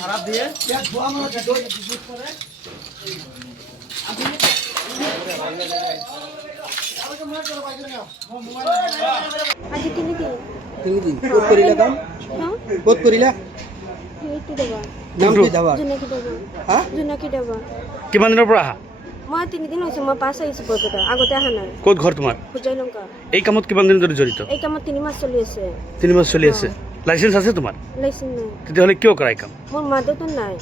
ভাড়া দিয়ে কিমান দিনৰ পৰা আহা? মই 3 দিন হৈছে। মই পাছ আহিছো বৰপেটা, আগতে অহা নাই। ক'ত ঘৰ তোমাৰ? হোজাইলংকা। এই কামত কিমান দিন ধৰি জড়িত? এই কামত 3 মাস চলি আছে। 3 মাস চলি আছে। লাইসেন্স আছে তোমাৰ? লাইসেন্স নাই। তেতিয়াহ'লে কিয় কৰা এই কাম? মোৰ মা দেউতা নাই।